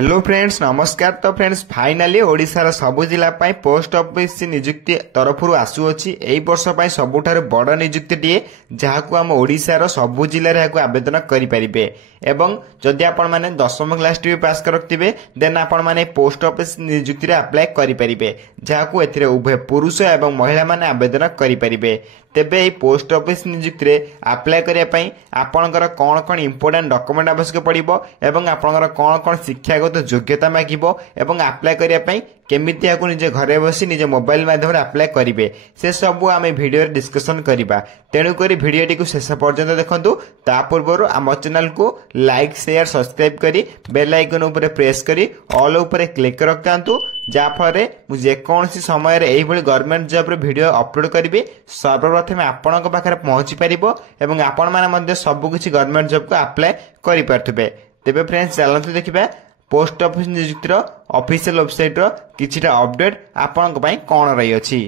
Hello friends नमस्कार। तो friends finally ओडिशार सबु जिला पोस्ट ऑफिस नियुक्ति तरफ आसुअछि एई वर्ष सबुठारु बड़ नियुक्ति जहाकू आम ओडिशार सबु जिले में आवेदन करें। एवं जदि आपण माने 10वीं क्लास टी पास करथिबे देन आपण माने पोस्ट ऑफिस नियुक्ति रे अप्लाई करि परिबे जहाकू एथिरे उभय पुरुष एवं महिला माने आवेदन करि परिबे। तेबे एई पोस्ट ऑफिस नियुक्ति रे अप्लाई करिया पई आपनकर कोन कोन इंपोर्टेंट डॉक्यूमेंट आवश्यक पड़िबो एवं आपनकर कोन कोन शिक्षागत योग्यता मागिबो एवं अप्लाई करिया पई केमिति याकू निजे घरे बसी निजे मोबाइल माध्यम अप्लाई करिवे से सब आमे वीडियो रे डिस्कशन करिबा। तेणु करी वीडियोटी को शेष पर्यंत देखंतु। ता पूर्व आम चैनल को लाइक शेयर सब्सक्राइब करी बेल आइकन ऊपर प्रेस करी ऑल ऊपर क्लिक रखतांतु जाफल जेकोसी समय गवर्नमेंट जॉब रे वीडियो अपलोड करी सर्वप्रथम आपण पाखे पहुंची पारिबो एवं आपण माने सबकिछि गवर्नमेंट जॉब को अप्लाई करि पारथुबे। तेबे फ्रेंड्स चलନ୍ତୁ देखिबा पोस्ट ऑफिस नियुक्तिर ऑफिशियल वेबसाइट रो किछिटा अपडेट आपण पई कोन रही अछि।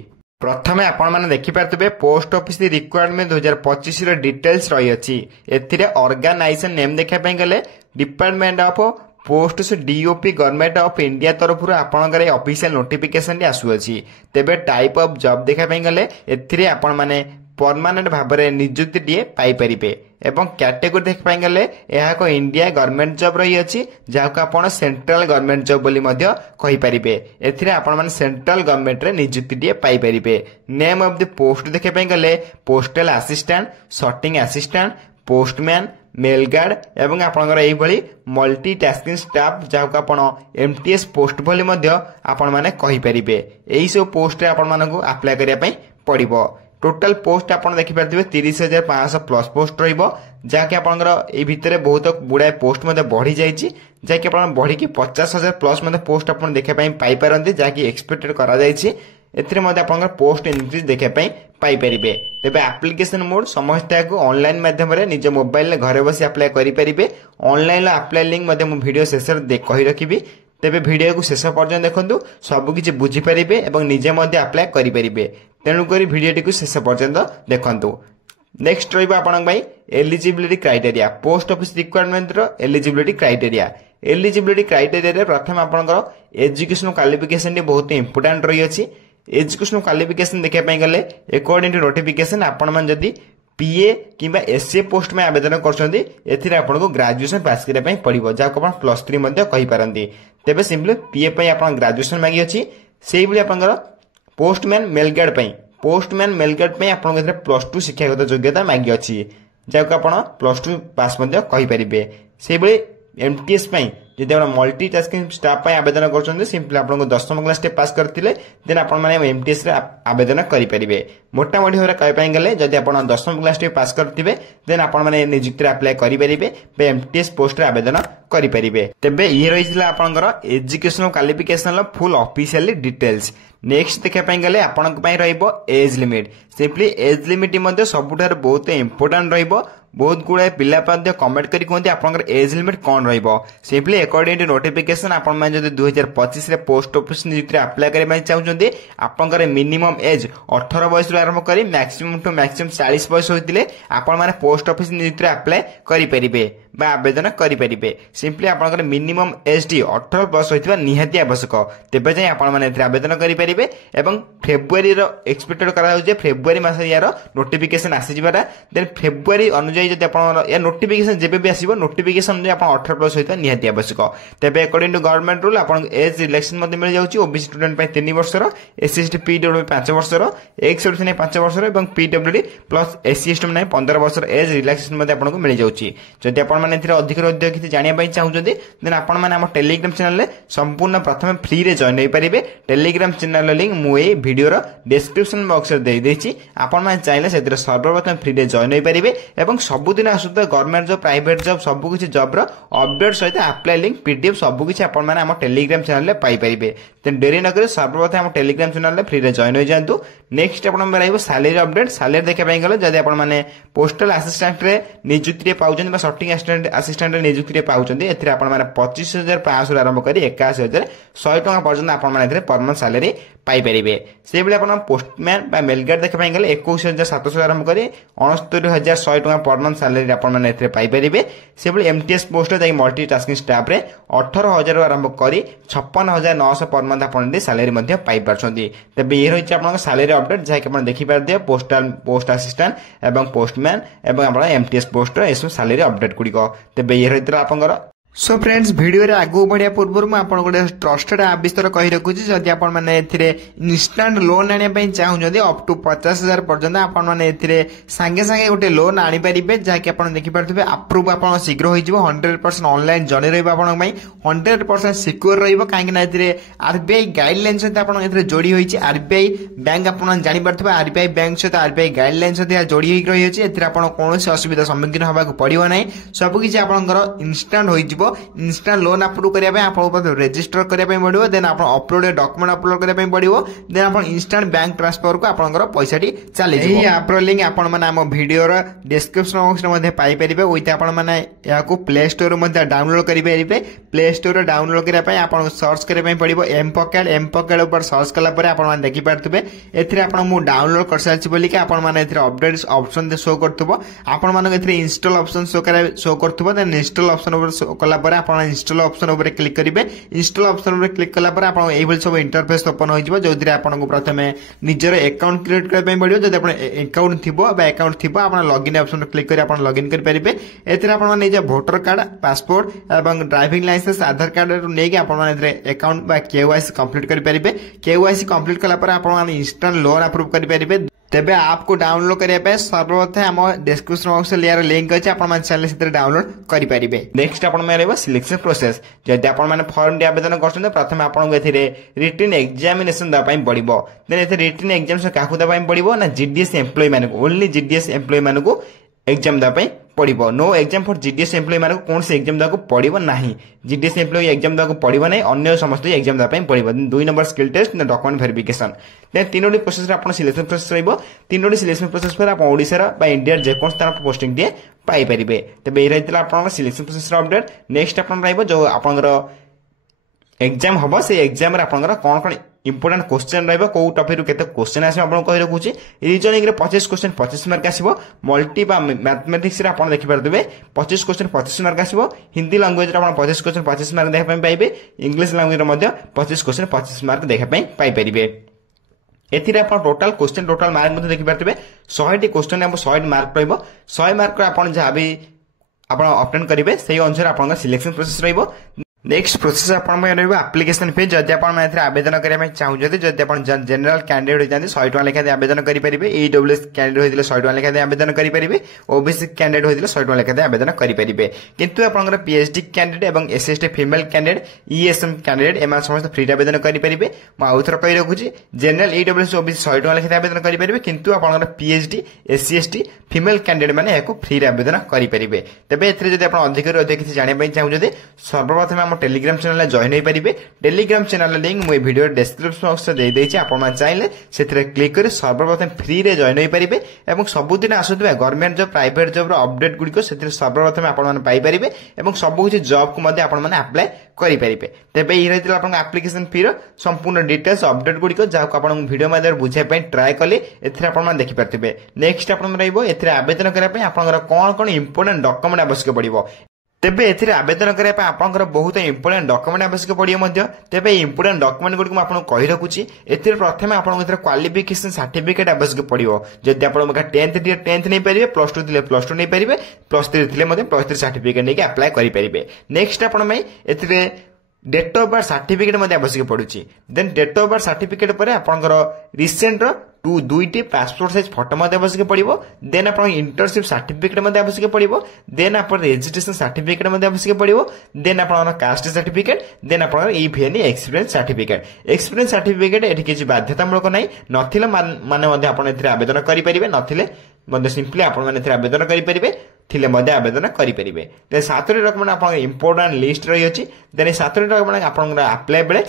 प्रथमे आपण माने देखि पारथुबे पोस्ट ऑफिस रिक्वायरमेंट 2025 रो डिटेल्स रही अछि। एथिरे ऑर्गेनाइजेशन नेम देखा पई गले department of post DOP government of India तरफ आपणकर ऑफिशियल नोटिफिकेशन आसुअछि। तेबे टाइप ऑफ जॉब देखा पई गले एथिरे आपण माने परमानेंट भाव में नियुक्ति पाई परिबे एवं कैटेगरी देख पाई गले यह को इंडिया गवर्नमेंट जॉब रही अछि जहाको आपण सेंट्रल गवर्नमेंट जॉब बोली मध्य कहि परिबे। एथिरे आपण माने सेंट्रल गवर्नमेंट रे नियुक्ति पाई परिबे। नेम ऑफ द पोस्ट देख पाई गले postal assistant sorting assistant postman mail guard एवं आपनकर एई भली मल्टी टास्किंग स्टाफ जहाको आपण एमटीएस पोस्ट बोली मध्य आपण माने कहि परिबे। एई सब पोस्ट रे आपण मानकू अप्लाई करिया पई पड़िबो। टोटल पोस्ट आपण देखि पारथिबे 30,500 प्लस पोस्ट रहिबो जाके आपनकर एई भितरे बहुत गुडाय पोस्ट मध्ये बढ़ी जाईची जाके आपण बढ़ी की 50,000 प्लस मध्ये पोस्ट आपण देखा पाई पारंती जाके एक्सपेक्टेड करा जाईची। एथिरे मध्ये आपनकर पोस्ट इंक्रीज देखा पाई परिबे। तेबे एप्लिकेशन मोड समस्त को ऑनलाइन माध्यम रे निज मोबाइल ले घरे बसी अप्लाई करि परिबे। ऑनलाइन अप्लाई लिंक मध्ये मु वीडियो शेष रे कहि रखिबी। तेबे वीडियो को शेष पर्यंत देखंतु सब किछि बुझी परिबे एवं निजे मध्ये अप्लाई करि परिबे। तेणु करी वीडियोटी को शेष पर्यंत देखंतु। नेक्स्ट रहिबा आपन भाई eligibility criteria post office requirement रो एलिजिबिलिटी क्राइटेरिया। एलिजिबिलिटी क्राइटेरिया रे प्रथम आपनकर एजुकेशन क्वालिफिकेशन बहुत इंपोर्टेंट रही अछि। एजुकेशन क्वालिफिकेशन देखा पाई गले अकॉर्डिंग टू नोटिफिकेशन आपण मन जदी पीए किंबा एसए पोस्ट में आवेदन करछंदी एथिरे आपण को ग्रेजुएशन पास करे पई पड़िबो जाको आपण +3 मध्ये कहि पारंती। तेबे सिंपली पीए पई आपण ग्रेजुएशन मागी अछि। सेही बली आपनकर पोस्टमैन मेलगार्ड पई पोस्टमैन मेलगार्ड पई आपण एथिरे +2 शिक्षागत योग्यता मागी अछि जाको आपण +2 पास मध्ये कहि परिबे। सेही बली एमटीएस पई जदि आपण मल्टी टास्किंग स्टाफ पई आवेदन करछन्ते सिंपली आपण को 10वीं क्लास टे पास करथिले देन आपण माने एमटीएस रे आवेदन करि परिबे। मोटा मोटी होरे कहि पाई गले जदि आपण 10वीं क्लास टे पास करथिबे देन आपण माने नियुक्ति रे अप्लाई करि परिबे बे एमटीएस पोस्ट रे आवेदन करि परिबे। तेबे ई रहिसला आपनकर एजुकेशनल क्वालिफिकेशन लो फुल ऑफिशियली डिटेल्स। नेक्स्ट देखा पाई गले आपण पई रहइबो age limit. Simply age limit मध्ये सबुठार बहुत इंपोर्टेंट रहइबो। बहुत गुड़ाए पिला कमेंट करी कहते आपनकर एज लिमिट कौन रहिबो। सिंपली अकॉर्डिंग टू नोटिफिकेशन आपण माने जदि 2025 रे पोस्ट ऑफिस नियुक्ति अप्लाई करबा चाहउछन्ते आपनकर मिनिमम एज 18 वर्ष रो आरंभ करी मैक्सिमम टू मैक्सिमम 40 वर्ष होइतिले आपण माने पोस्ट ऑफिस नियुक्ति अप्लाई करि परिबे बा आवेदन करि परिबे। सिंपली आपनकर मिनिमम एज टी 18 वर्ष होइतिबा निहाती आवश्यक। तेबे जाय आपण माने एथि आवेदन करि परिबे एवं फेब्रुआरी रो एक्सपेक्टेड करा होजे फेब्रुआरी मास यार नोटिफिकेशन आसी जिबारा देन फेब्रुआरी अनुଯାयी जदि आपण या नोटिफिकेशन जेबे भी आसीबो नोटिफिकेशन जे आपण 18 प्लस होइता निहाती आवश्यक। तेबे अकॉर्डिंग टू गवर्नमेंट रूल आपण एज रिलैक्सेशन मध्ये मिल जाउची। ओबीसी स्टूडेंट पय 3 वर्ष रो एससी एसटी पीडब्ल्यू 5 वर्ष रो एक्स सर्विस ने 5 वर्ष रो एवं पीडब्ल्यूडी प्लस एससी एसटी ने 15 वर्ष रो एज रिलैक्सेशन मध्ये आपण को मिल जाउची। जदि आपण माने एथिरे अधिक अधिक किछि जानिया पय चाहुचोदी देन आपण माने हम टेलीग्राम चैनल ले संपूर्ण प्रथम फ्री रे जॉइन होई परिबे। टेलीग्राम चैनल लिंक मु ए वीडियो रो डिस्क्रिप्शन बॉक्स रे देई देछि। आपण माने चाहिले सेतिर सर्वप्रथम फ्री रे जॉइन होई परिबे एवं सबुदिन आसुता गवर्नमेंट जॉब प्राइवेट जॉब सब किछि जॉब रो अपडेट सहित अप्लाई लिंक पीडीएफ सब किछि आपण माने हम टेलीग्राम चैनल ले पाई परिबे। तेन डेरी न करे सर्वप्रथम हम टेलीग्राम चैनल ले फ्री रे जॉइन होई जानतु। नेक्स्ट आपण में रहइबो सैलरी अपडेट। सैलरी देखा पई गले जदि आपण माने पोस्टल असिस्टेंट रे नियुक्ति रे पाउछन बा सॉर्टिंग असिस्टेंट रे नियुक्ति रे पाउछन एथिरे आपण माने 25,500 आरंभ करी 81,100 टका पर्यंत आपण माने एथिरे परमानेंट सैलरी पाई परिबे। सेबले आपण पोस्टमैन बा मेलगार्ड देखा पई गले 21,700 आरंभ करी 69,100 टका पर मंथ सैलरी आपण माने एथरे पाई परिबे सेबल एमटीएस पोस्ट जाई मल्टीटास्किंग स्टाफ रे 18000 आरंभ करी 56900 पर मंथ आपण सैलरी मध्ये पाई परछंती तबे ये रही आपण सैलरी अपडेट जाय के आपण देखि पार दियो पोस्ट असिस्टेंट एवं पोस्टमैन एवं आपण एमटीएस पोस्ट एसो सैलरी अपडेट गुडी को तबे ये रही आपनकर सो फ्रेंड्स वीडियो रे आगु बढ़िया पूर्व में आपन गोटे ट्रस्टेड ऐप विषय कहि रखुची जदि आपन माने एथिरे इंस्टेंट लोन आने पई चाहू जदि अप टू 50000 पर्यंत आपन माने एथिरे संगे संगे गोटे लोन आनी परिबे जाके आपन देखि परथिबे अप्रूव आपन शीघ्र होई जिवो 100% ऑनलाइन जने रहबो आपन पई 100% सिक्योर रहबो काहे कि ना एथिरे आरबीआई गाइडलाइन सहित आपन एथिरे जोड़ी होईची आरबीआई बैंक आपन जानि परथिबे आरबीआई बैंक सहित आरबीआई गाइडलाइन सहित जोड़ी होई रही अछि एथिरे आपन कोनोसी असुविधा सम्मुखीन होबा को पड़िबो नै सब किछि आपनकर इंस्टेंट होई जिवो इंस्टेंट लोन अप्रूव करबे आपन रजिस्टर करबे पड़िबो देन आपन अपलोड डॉक्यूमेंट अपलोड करबे पड़िबो देन आपन इंस्टेंट बैंक ट्रांसफर को आपनकर पैसाटी चली जिवो एही ऐप रो लिंक आपन माने हम वीडियो रो डिस्क्रिप्शन बॉक्स मध्ये पाई परिबे ओइते आपन माने याकू प्ले स्टोर मध्ये डाउनलोड करि परिबे प्ले स्टोर रो डाउनलोड करिया पय आपन सर्च करबे पड़िबो एम पॉकेट ऊपर सर्च कला परे आपन माने देखि पारथबे एथिरे आपन मु डाउनलोड कर सालछि बोली कि आपन माने एथिरे अपडेट्स ऑप्शन दे शो करथबो आपन माने एथिरे इंस्टॉल ऑप्शन शो करथबो देन इंस्टॉल ऑप्शन ऊपर शो कला परे आपन इंस्टॉल ऑप्शन ऊपर क्लिक करिवे इंस्टॉल ऑप्शन ऊपर क्लिक कला पर आपन एही सब इंटरफेस ओपन हो जिवो जोदिरे आपन को प्रथमे निजर अकाउंट क्रिएट करबे पय पड़ियो जदि आपन अकाउंट थिबो बा अकाउंट थिबो आपन लॉगिन ऑप्शन क्लिक करि आपन लॉगिन कर परिबे एथिरे आपन निज वोटर कार्ड पासपोर्ट एवं ड्राइविंग लाइसेंस आधार कार्ड रो नेकी आपन माने एथिरे अकाउंट बा केवाईसी कंप्लीट कर परिबे केवाईसी कंप्लीट कला पर आपन माने इंस्टेंट लोन अप्रूव कर परिबे तेबे आप को डाउनलोड करिया पे सर्वप्रथम हम डिस्क्रिप्शन बॉक्स लियर लिंक अछि आपन माने चैनल सितर डाउनलोड करि परिबे नेक्स्ट आपन में रहबो सिलेक्शन प्रोसेस जदि आपन माने फॉर्म दे आवेदन करछन प्रथम आपन को एथिरे रिटन एग्जामिनेशन दा पई पड़िबो देन एथिरे रिटन एग्जाम से काकू दा पई पड़िबो ना जीडीएस एम्प्लॉय माने को ओनली जीडीएस एम्प्लॉय माने को एग्जाम दा पई पड़िबो no exam for GDS employ माने को कोन से एग्जाम दा को पड़िबो नाही जीडीएस एम्प्लॉय एग्जाम दा को पड़िबो नै अन्य समस्त एग्जाम दा पई पड़िबो 2 नंबर स्किल टेस्ट ना डॉक्यूमेंट वेरिफिकेशन देन तीनोडी प्रोसेस रे आपन सिलेक्शन प्रोसेस रहइबो तीनोडी सिलेक्शन प्रोसेस पर आपन ओडिसा रा बा इंडिया जे कोन स्थान पर पोस्टिंग दिए पाई परिबे तबे ए रहितला आपन सिलेक्शन प्रोसेस रा अपडेट नेक्स्ट आपन रहइबो जो आपन एग्जाम हबो से एग्जाम रे आपन कोन कोन इंपोर्टेंट क्वेश्चन रहइबो को टॉपिक रु केते क्वेश्चन आसे आपन कहि रखुची रीजनिंग रे 25 क्वेश्चन 25 मार्क आसीबो मल्टी बा मैथमेटिक्स रे आपन देखि परदबे 25 क्वेश्चन 25 मार्क आसीबो हिंदी लैंग्वेज रे आपन 25 क्वेश्चन 25 मार्क देखै पाइबे इंग्लिश लैंग्वेज रे मध्ये 25 क्वेश्चन 25 मार्क देखै पाइ परिबे एथिरे आपन टोटल मार्क मध्ये देखि परतबे 100 टी क्वेश्चन हम 100 मार्क रहइबो 100 मार्क रे आपन जहा भी आपन ऑप्टेन करिवे सेही अनुसार आपन सिलेक्शन प्रोसेस रहइबो नेक्स्ट प्रोसेस आपन में रहइबो एप्लीकेशन फी जदि आपन में एथिरे आवेदन करिया में चाहू जदि आपन जनरल कैंडिडेट होइतांती 100 टका लेखा दे आवेदन करि परिबे ईडब्ल्यूएस कैंडिडेट होइतिले 100 टका लेखा दे आवेदन करि परिबे ओबीसी कैंडिडेट होइतिले 100 टका लेखा दे आवेदन करि परिबे किंतु आपनकर पीएचडी कैंडिडेट एवं SST female candidate ESM candidate एमा समस्त फ्री आवेदन करि परिबे म आउथर कहि रखुची जनरल ईडब्ल्यूएस ओबीसी 100 टका लेखा दे आवेदन करि परिबे किंतु आपनकर PhD SC ST female candidate माने एको फ्री आवेदन करि परिबे तबे एथिरे जदि आपन अधिक अधिक किछि जानि पय चाहू जदि सर्वप्रथम हम टेलीग्राम चैनल जॉइन होई परिबे टेलीग्राम चैनल लिंक मु वीडियो डिस्क्रिप्शन बॉक्स दे देछि आपन मान चाहिले सेथिरे क्लिक करि सर्वप्रथम फ्री रे जॉइन होई परिबे एवं सबुदिन आसुतबे गवर्नमेंट जॉब प्राइवेट जॉब रो अपडेट गुडी को सेथिरे सर्वप्रथम आपन मान पाई परिबे एवं सबु किछि जॉब को मध्ये आपन मान अप्लाई करि परिबे तबे इ रहितला आपन एप्लीकेशन फी रो संपूर्ण डिटेल्स अपडेट गुडी को जाको आपन वीडियो माध्यम बुझे पय ट्राई कले एथिरे आपन मान देखि परतिबे नेक्स्ट आपन रहइबो एथिरे आवेदन करै पय आपनकर कोन कोन इंपोर्टेंट डॉक्यूमेंट आवश्यक पड़िबो तेबे एथिरे आवेदन करै पय आपनकर बहुत इंपोर्टेंट डॉक्यूमेंट आवश्यक पड़ियो मध्ये तेबे इंपोर्टेंट डॉक्यूमेंट गुडी को आपन कहि रखुची एथिरे प्रथमे आपन एथिरे क्वालिफिकेशन सर्टिफिकेट आवश्यक पड़ियो जदि आपन मका 10th दिए 10th नै परिबे +2 दिले +2 नै परिबे +3 दिले मध्ये +3 सर्टिफिकेट नै के अप्लाई करि परिबे नेक्स्ट आपन मै एथिरे डेट ऑफ बर्थ सर्टिफिकेट मध्ये आवश्यक पडुची then date of birth certificate परे आपनकर रिसेंट रो दुईटी पासपोर्ट साइज फोटो मध्ये आवश्यक पड़िबो देन आपन इंटर्नशिप सर्टिफिकेट मध्ये आवश्यक पड़िबो देन आपन रजिस्ट्रेशन सर्टिफिकेट मध्ये आवश्यक पड़िबो देन आपन कास्ट सर्टिफिकेट देन आपन ईवीएन एक्सपीरियंस सर्टिफिकेट एठी किछि बाध्यतामूलक नै नथिले माने मध्ये आपन एथिरे आवेदन करि परिबे नथिले मध्ये सिंपली आपन माने एथिरे आवेदन करि परिबे थिले मध्ये आवेदन करि परिबे ते सातरी डॉक्यूमेंट आपन इंपोर्टेंट लिस्ट रही अछि देन सातरी डॉक्यूमेंट आपन अप्लाई बेले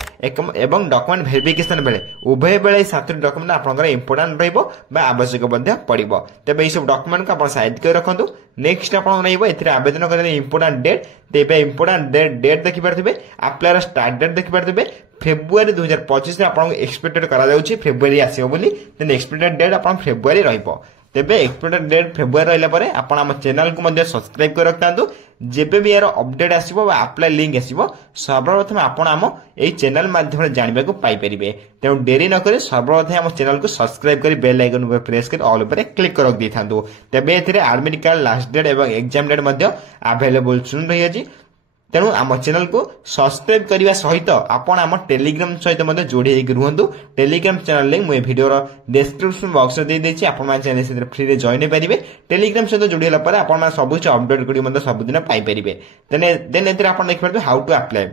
एवं डॉक्यूमेंट वेरिफिकेशन बेले उभय बेले सातरी डॉक्यूमेंट आपन इंपोर्टेंट रहइबो बा आवश्यक मध्ये पड़िबो तबे ई सब डॉक्यूमेंट को आपन साइड कर रखंतु नेक्स्ट आपन रहइबो एथिरे आवेदन करले इंपोर्टेंट डेट तेबे इंपोर्टेंट डेट देखि परथिबे अप्लाई स्टार्ट डेट देखि परथिबे फेब्रुआरी 2025 रे आपन एक्सपेक्टेड करा जाउची फेब्रुआरी आसीबो बोली देन एक्सपेक्टेड डेट आपन फेब्रुआरी रहइबो तेबे एक्सपायरी डेट फेब्रुआरी रहला परे आपण हम चैनल को मध्ये सब्सक्राइब कर रखतांतु जेबे भी यार अपडेट आसीबो बा अप्लाई लिंक आसीबो सर्वप्रथम आपण हम एई चैनल माध्यम जानिबा को पाई परिबे तेणु डेरी न करे सर्वप्रथम हम चैनल को सब्सक्राइब करी बेल आइकन ऊपर प्रेस कर ऑल ऊपर क्लिक कर दी थांतु तेबे एथिरे एडमिट कार्ड लास्ट डेट एवं एग्जाम डेट मध्ये अवेलेबल सुन रही अछि तेणु आम चैनल को सब्सक्राइब करने सहित आपण आम टेलीग्राम सहित जोड़ी रुहतु टेलीग्राम चैनल लिंक मुझे वीडियो डिस्क्रिप्शन बॉक्स में देदेछि आपण माने चैनल से फ्री रे जॉइन पारिबे टेलीग्राम सहित जोड़ी होला पर आपण माने सब अपडेट गुडी सबुदिन पाई परिबे देन एतिर आपण देख पारबे हाउ टू अप्लाई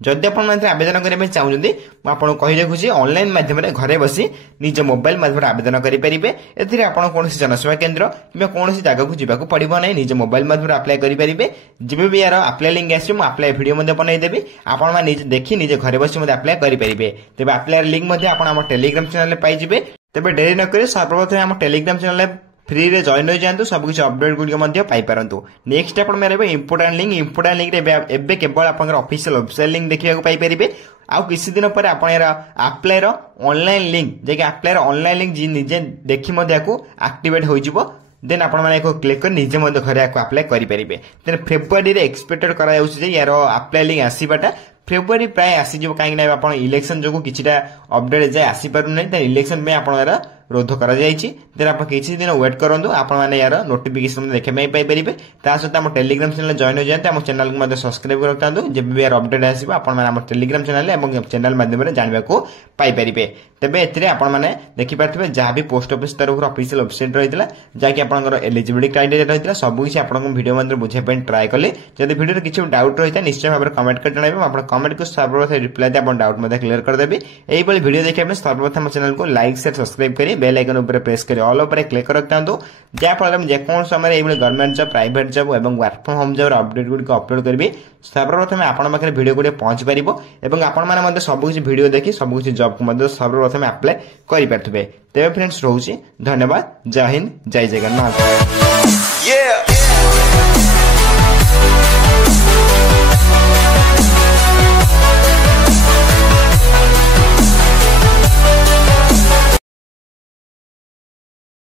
जदि आपण माने आवेदन करबे चाहुछन्ती म आपण कहि देखुछि ऑनलाइन माध्यम रे घरे बसी निज मोबाइल माध्यम आवेदन करि परिबे एथिरे आपण कोनोसी जनसेवा केंद्र किबा कोनोसी जागा को जिबा को पड़िबो नै निज मोबाइल माध्यम अप्लाई करि परिबे जिबे भी यार अप्लाई लिंक आसी म अप्लाई वीडियो मध्ये बनाई देबी आपण माने निज देखि निज घरे बसी मध्ये अप्लाई करि परिबे तेबे अप्लाई लिंक मध्ये आपण हम टेलीग्राम चैनल रे पाई जिबे तेबे डेरी न करे सर्वप्रथम हम टेलीग्राम चैनल रे फ्री रे जॉइन हो जांतु सब कुछ अपडेट गुडी मध्ये पाई परंतु नेक्स्ट आपण मेरे इंपोर्टेंट लिंक रे एबे केवल आपण ऑफिशियल वेबसाइट लिंक देखिया को पाई परिबे आउ किसी दिन पर आपण अप्लाई रो ऑनलाइन लिंक जे कि अप्लाई रो ऑनलाइन लिंक जी निजे देखि मध्ये को एक्टिवेट हो जिवो देन आपण माने को क्लिक कर निजे मध्ये घरे को अप्लाई करि परिबे देन फेब्रुआरी रे एक्सपेक्टेड करा जाउछ जे यार अप्लाई लिंक आसीबाटा फेब्रुआरी प्राय आसी जिवो काहे ना आपण इलेक्शन जोगु किछिटा अपडेट जाय आसी पारु नै त इलेक्शन में आपण यार रोध करा जायछि देन आपण किछि दिन वेट करंतु आपण माने यार नोटिफिकेशन देखे में पाई परिबे ता सहित हम टेलीग्राम चैनल जॉइन हो जाते हम चैनल को मध्ये सब्सक्राइब कर रखतांतु जब भी यार अपडेट आसीबो आपण माने हम टेलीग्राम चैनल एवं चैनल माध्यम रे जानबा को पाई परिबे तेबे एथिरे आपण माने देखि पारथिबे जहा भी पोस्ट ऑफिस तरफ ऑफिशियल वेबसाइट रहितला जाकि आपनकर एलिजिबिलिटी क्राइटेरिया रहितला सब किछि आपन वीडियो मध्ये बुझे पे ट्राई करले जदि वीडियो रे किछि डाउट रहिता निश्चय भाबरे कमेंट कर जणाइबे आपण कमेंट को सर्वप्रथम रिप्लाई दे आपण डाउट मध्ये क्लियर कर देबे एई बली वीडियो देखि आपन सर्वप्रथम चैनल को लाइक शेयर सब्सक्राइब करी बेल आइकन ऊपर प्रेस करी ऑल ऊपर क्लिक कर रखतांतु जा फल हम जे कोन समय एई बली गवर्नमेंट जॉब प्राइवेट जॉब एवं work from home job update गुडी को अपलोड करबी सर्वप्रथम आपण माखरे वीडियो गुडी पहुंच परिबो एवं आपण माने मध्ये सब किछि वीडियो देखि सब किछि जॉब को मध्ये सर्वप्रथम अप्लाई करि परथबे तेबे फ्रेंड्स रहउछि धन्यवाद जय हिंद जय जगन्नाथ।